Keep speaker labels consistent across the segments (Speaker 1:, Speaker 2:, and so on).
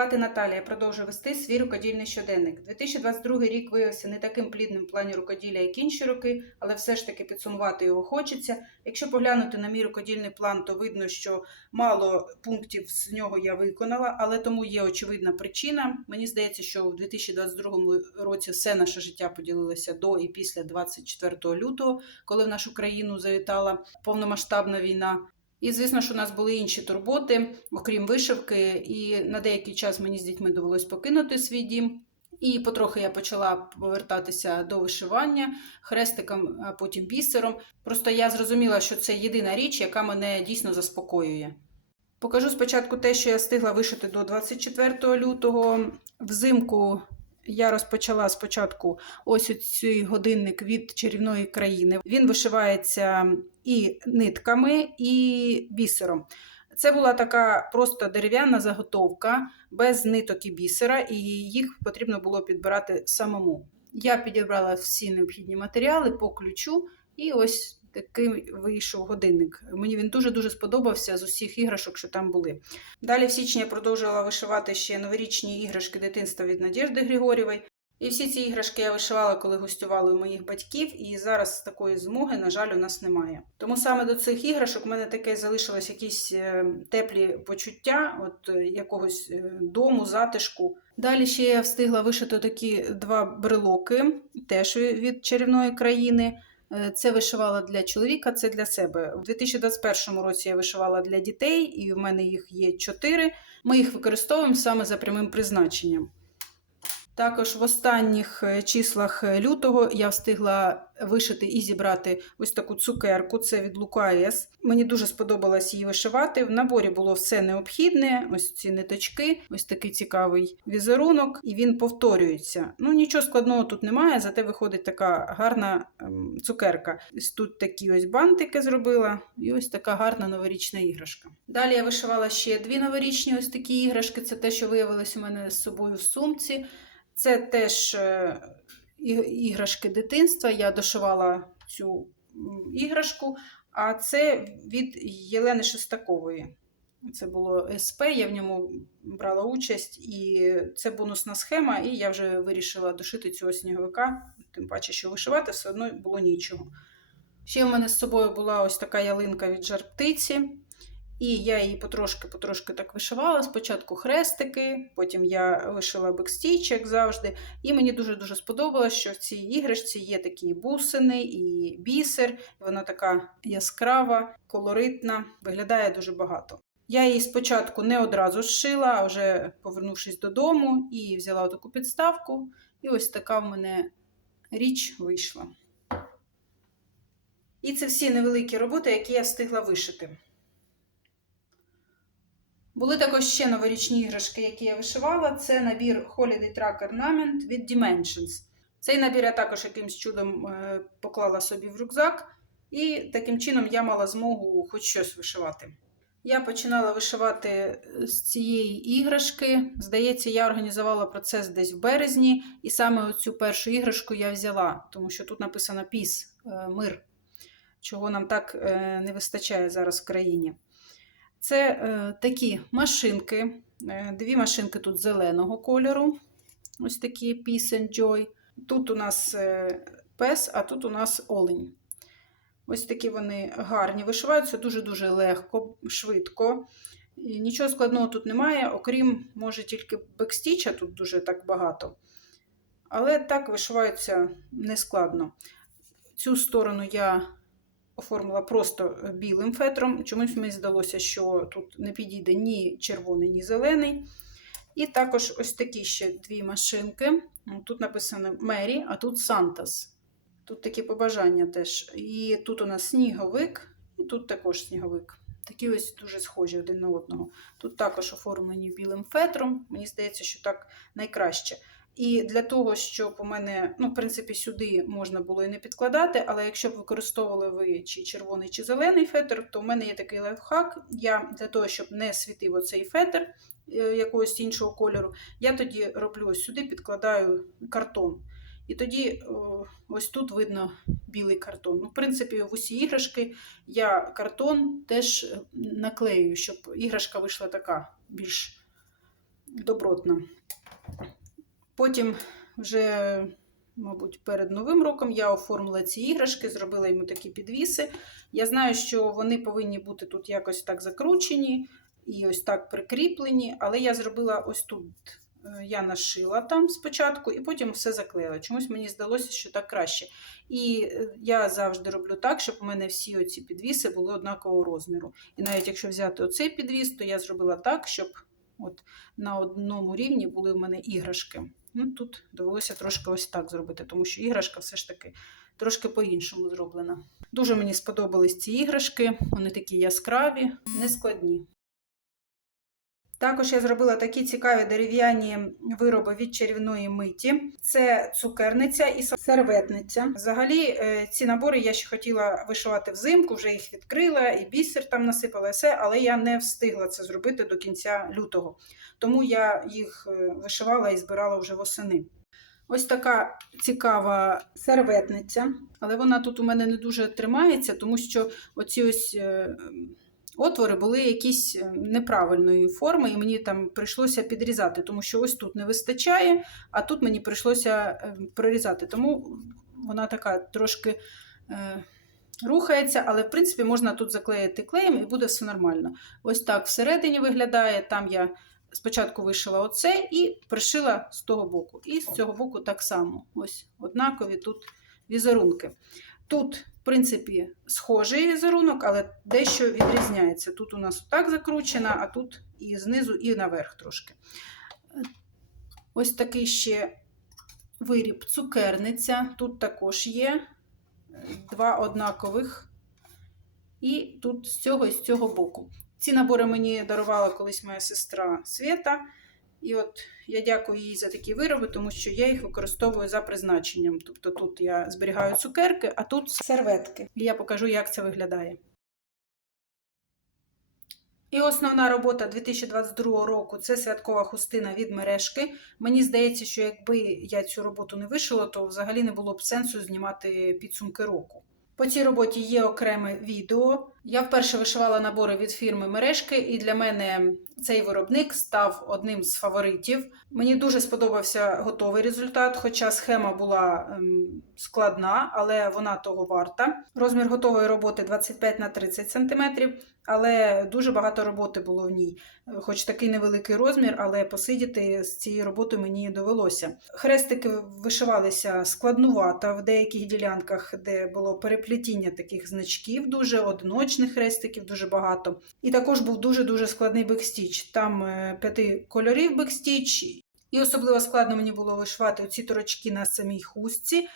Speaker 1: Звати Наталія. Я продовжую вести свій рукодільний щоденник. 2022 рік виявився не таким плідним в плані рукоділля, як інші роки, але все ж таки підсумувати його хочеться. Якщо поглянути на мій рукодільний план, то видно, що мало пунктів з нього я виконала, але тому є очевидна причина. Мені здається, що в 2022 році все наше життя поділилося до і після 24 лютого, коли в нашу країну завітала повномасштабна війна. І звісно, що у нас були інші турботи, окрім вишивки, і на деякий час мені з дітьми довелось покинути свій дім. І потрохи я почала повертатися до вишивання хрестиком, а потім бісером. Просто я зрозуміла, що це єдина річ, яка мене дійсно заспокоює. Покажу спочатку те, що я встигла вишити до 24 лютого. Взимку я розпочала спочатку ось цей годинник від чарівної країни. Він вишивається і нитками, і бісером. Це була така просто дерев'яна заготовка без ниток і бісера, і їх потрібно було підбирати самому. Я підібрала всі необхідні матеріали по ключу, і ось такий вийшов годинник. Мені він дуже-дуже сподобався з усіх іграшок, що там були. Далі в січні я продовжувала вишивати ще новорічні іграшки дитинства від Надєжди Григорєвої. І всі ці іграшки я вишивала, коли гостювали у моїх батьків, і зараз такої змоги, на жаль, у нас немає. Тому саме до цих іграшок в мене таке залишилось якісь е, теплі почуття, от е, якогось е, дому, затишку. Далі ще я встигла вишити такі два брелоки, теж від чарівної країни. Це вишивала для чоловіка, це для себе. У 2021 році я вишивала для дітей, і в мене їх є чотири. Ми їх використовуємо саме за прямим призначенням. Також в останніх е, числах лютого я встигла вишити і зібрати ось таку цукерку. Це від Лука. Мені дуже сподобалось її вишивати. В наборі було все необхідне. Ось ці ниточки, ось такий цікавий візерунок, і він повторюється. Ну нічого складного тут немає, зате виходить така гарна ем, цукерка. Ось тут такі ось бантики зробила, і ось така гарна новорічна іграшка. Далі я вишивала ще дві новорічні ось такі іграшки. Це те, що виявилось у мене з собою в сумці. Це теж е, іграшки дитинства. Я дошивала цю іграшку, а це від Єлени Шестакової. Це було СП, я в ньому брала участь, і це бонусна схема, і я вже вирішила дошити цього сніговика, тим паче, що вишивати все одно було нічого. Ще в мене з собою була ось така ялинка від жар птиці. І я її потрошки-потрошки так вишивала. Спочатку хрестики, потім я вишила бекстіч, як завжди. І мені дуже-дуже сподобалось, що в цій іграшці є такі бусини і бісер. Вона така яскрава, колоритна, виглядає дуже багато. Я її спочатку не одразу зшила, а вже повернувшись додому, і взяла таку підставку. І ось така в мене річ вийшла. І це всі невеликі роботи, які я встигла вишити. Були також ще новорічні іграшки, які я вишивала. Це набір Holiday Track Ornament від Dimensions. Цей набір я також якимсь чудом е, поклала собі в рюкзак, і таким чином я мала змогу хоч щось вишивати. Я починала вишивати з цієї іграшки. Здається, я організувала процес десь в березні, і саме оцю першу іграшку я взяла, тому що тут написано піс, е, мир, чого нам так е, не вистачає зараз в країні. Це е, такі машинки, е, дві машинки тут зеленого кольору. Ось такі Peace and Joy. Тут у нас е, пес, а тут у нас олень. Ось такі вони гарні. Вишиваються дуже-дуже легко, швидко. І нічого складного тут немає, окрім, може, тільки бекстіча тут дуже так багато. Але так вишиваються нескладно. Цю сторону я оформила просто білим фетром. Чомусь мені здалося, що тут не підійде ні червоний, ні зелений. І також ось такі ще дві машинки. Тут написано Мері, а тут Сантас. Тут такі побажання теж. І тут у нас сніговик, і тут також сніговик. Такі ось дуже схожі один на одного. Тут також оформлені білим фетром. Мені здається, що так найкраще. І для того, щоб у мене, ну, в принципі, сюди можна було і не підкладати, але якщо б використовували ви чи червоний, чи зелений фетр, то в мене є такий лайфхак. Я для того, щоб не світив оцей фетр е, якогось іншого кольору, я тоді роблю ось сюди, підкладаю картон. І тоді ось тут видно білий картон. Ну, в принципі, в усі іграшки я картон теж наклею, щоб іграшка вийшла така більш добротна. Потім вже, мабуть, перед Новим роком я оформила ці іграшки, зробила йому такі підвіси. Я знаю, що вони повинні бути тут якось так закручені і ось так прикріплені, але я зробила ось тут. е, Я нашила там спочатку і потім все заклеїла. Чомусь мені здалося, що так краще. І е, я завжди роблю так, щоб у мене всі оці підвіси були однакового розміру. І навіть якщо взяти оцей підвіс, то я зробила так, щоб от на одному рівні були в мене іграшки. Ну, тут довелося трошки ось так зробити, тому що іграшка все ж таки трошки по-іншому зроблена. Дуже мені сподобались ці іграшки, вони такі яскраві, нескладні. Також я зробила такі цікаві дерев'яні вироби від чарівної миті. Це цукерниця і серветниця. Взагалі, е, ці набори я ще хотіла вишивати взимку, вже їх відкрила, і бісер там насипала, все, але я не встигла це зробити до кінця лютого. Тому я їх е, вишивала і збирала вже восени. Ось така цікава серветниця, але вона тут у мене не дуже тримається, тому що оці ось е, отвори були якісь е, неправильної форми, і мені там прийшлося підрізати, тому що ось тут не вистачає, а тут мені прийшлося е, прорізати. Тому вона така трошки е, рухається, але в принципі можна тут заклеїти клеєм і буде все нормально. Ось так всередині виглядає. Там я спочатку вишила оце і пришила з того боку. І з цього боку так само. Ось однакові тут візерунки. Тут, принципі, схожий візерунок, але дещо відрізняється. Тут у нас так закручено, а тут і знизу, і наверх трошки. Ось такий ще виріб цукерниця. Тут також є два однакових. І тут з цього і з цього боку. Ці набори мені дарувала колись моя сестра Свята. І от я дякую їй за такі вироби, тому що я їх використовую за призначенням. Тобто тут я зберігаю цукерки, а тут серветки. І я покажу, як це виглядає. І основна робота 2022 року це святкова хустина від мережки. Мені здається, що якби я цю роботу не вишила, то взагалі не було б сенсу знімати підсумки року. По цій роботі є окреме відео. Я вперше вишивала набори від фірми Мережки, і для мене цей виробник став одним з фаворитів. Мені дуже сподобався готовий результат, хоча схема була ем, складна, але вона того варта. Розмір готової роботи 25 на 30 см, але дуже багато роботи було в ній. Хоч такий невеликий розмір, але посидіти з цією роботою мені довелося. Хрестики вишивалися складнувато в деяких ділянках, де було переплетіння таких значків, дуже одиночних хрестиків, дуже багато. І також був дуже-дуже складний бекстіч. Там е, п'яти кольорів бекстіч, і особливо складно мені було вишивати оці торочки на самій хустці.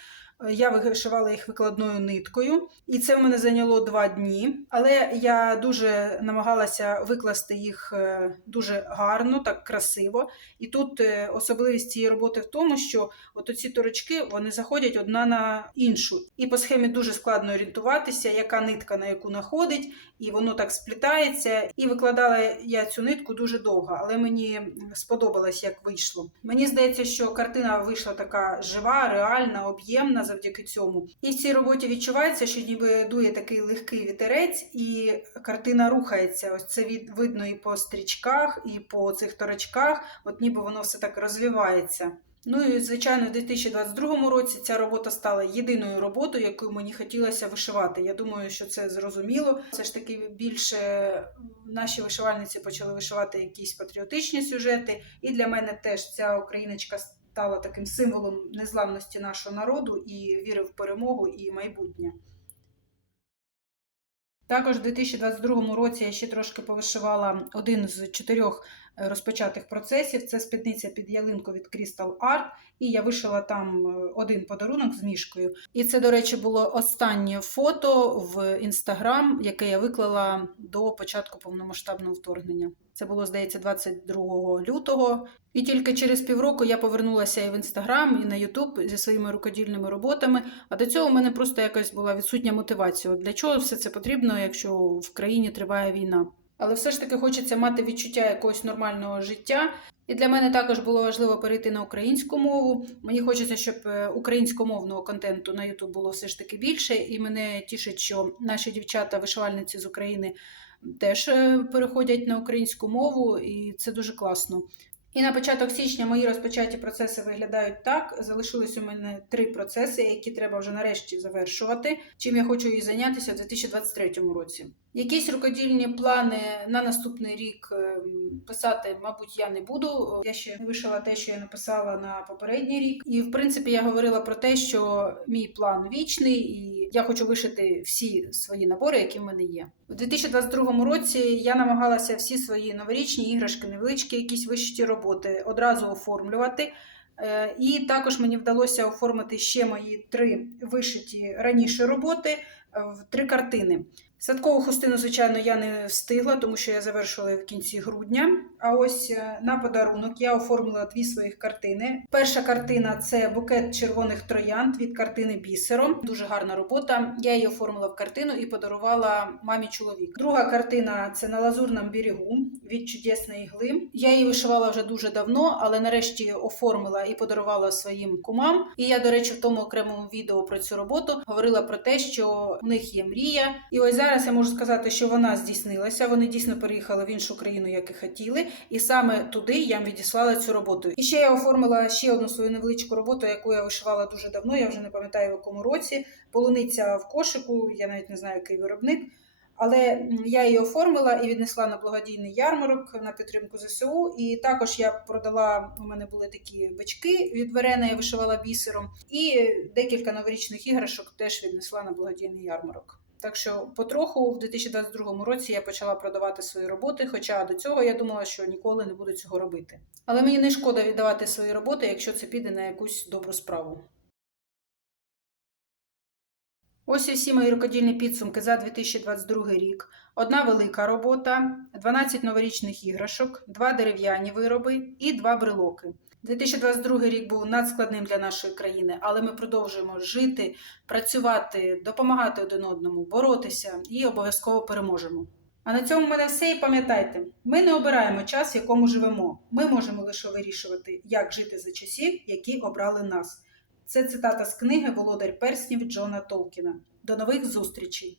Speaker 1: Я вишивала їх викладною ниткою, і це в мене зайняло два дні. Але я дуже намагалася викласти їх е, дуже гарно, так красиво. І тут е, особливість цієї роботи в тому, що от оці торочки вони заходять одна на іншу. І по схемі дуже складно орієнтуватися, яка нитка на яку находить, і воно так сплітається. І викладала я цю нитку дуже довго, але мені сподобалось, як вийшло. Мені здається, що картина вийшла така жива, реальна, об'ємна завдяки цьому. І в цій роботі відчувається, що ніби дує такий легкий вітерець, і картина рухається. Ось це від, видно і по стрічках, і по цих торочках, от ніби воно все так розвивається. Ну і, звичайно, в 2022 році ця робота стала єдиною роботою, яку мені хотілося вишивати. Я думаю, що це зрозуміло. Все ж таки більше наші вишивальниці почали вишивати якісь патріотичні сюжети. І для мене теж ця україночка стала таким символом незламності нашого народу і віри в перемогу і майбутнє. Також у 2022 році я ще трошки повишивала один з чотирьох розпочатих процесів. Це спідниця під ялинку від Crystal Art, і я вишила там е, один подарунок з мішкою. І це, до речі, було останнє фото в інстаграм, яке я виклала до початку повномасштабного вторгнення. Це було, здається, 22 лютого. І тільки через півроку я повернулася і в інстаграм, і на Ютуб зі своїми рукодільними роботами. А до цього в мене просто якась була відсутня мотивація. Для чого все це потрібно, якщо в країні триває війна? Але все ж таки хочеться мати відчуття якогось нормального життя. І для мене також було важливо перейти на українську мову. Мені хочеться, щоб е, українськомовного контенту на YouTube було все ж таки більше. І мене тішить, що наші дівчата-вишивальниці з України теж е, переходять на українську мову, і це дуже класно. І на початок січня мої розпочаті процеси виглядають так. Залишились у мене три процеси, які треба вже нарешті завершувати. Чим я хочу і зайнятися у 2023 році. Якісь рукодільні плани на наступний рік ем, писати, мабуть, я не буду. Я ще не вишила те, що я написала на попередній рік. І в принципі я говорила про те, що мій план вічний, і я хочу вишити всі свої набори, які в мене є. У 2022 році я намагалася всі свої новорічні іграшки, невеличкі, якісь вишиті роботи одразу оформлювати. Е, І також мені вдалося оформити ще мої три вишиті раніше роботи е, в три картини. Садкову хустину, звичайно, я не встигла, тому що я завершила в кінці грудня. А ось е, на подарунок я оформила дві своїх картини. Перша картина це букет червоних троянд від картини Бісером. Дуже гарна робота. Я її оформила в картину і подарувала мамі чоловік. Друга картина це на лазурному берегу від чудесної гли. Я її вишивала вже дуже давно, але нарешті оформила і подарувала своїм кумам. І я, до речі, в тому окремому відео про цю роботу говорила про те, що у них є мрія. І ось зараз я можу сказати, що вона здійснилася. Вони дійсно переїхали в іншу країну, як і хотіли, і саме туди я відіслала цю роботу. І ще я оформила ще одну свою невеличку роботу, яку я вишивала дуже давно. Я вже не пам'ятаю в якому році. Полуниця в кошику. Я навіть не знаю, який виробник. Але я її оформила і віднесла на благодійний ярмарок на підтримку ЗСУ. І також я продала. У мене були такі бички від Верена, я вишивала бісером, і декілька новорічних іграшок теж віднесла на благодійний ярмарок. Так що потроху в 2022 році я почала продавати свої роботи, хоча до цього я думала, що ніколи не буду цього робити. Але мені не шкода віддавати свої роботи, якщо це піде на якусь добру справу. Ось і всі мої рукодільні підсумки за 2022 рік. Одна велика робота, 12 новорічних іграшок, два дерев'яні вироби і два брелоки. 2022 рік був надскладним для нашої країни, але ми продовжуємо жити, працювати, допомагати один одному, боротися і обов'язково переможемо. А на цьому в мене все. І пам'ятайте, ми не обираємо час, в якому живемо. Ми можемо лише вирішувати, як жити за часів, які обрали нас. Це цитата з книги Володар перснів Джона Толкіна. До нових зустрічей!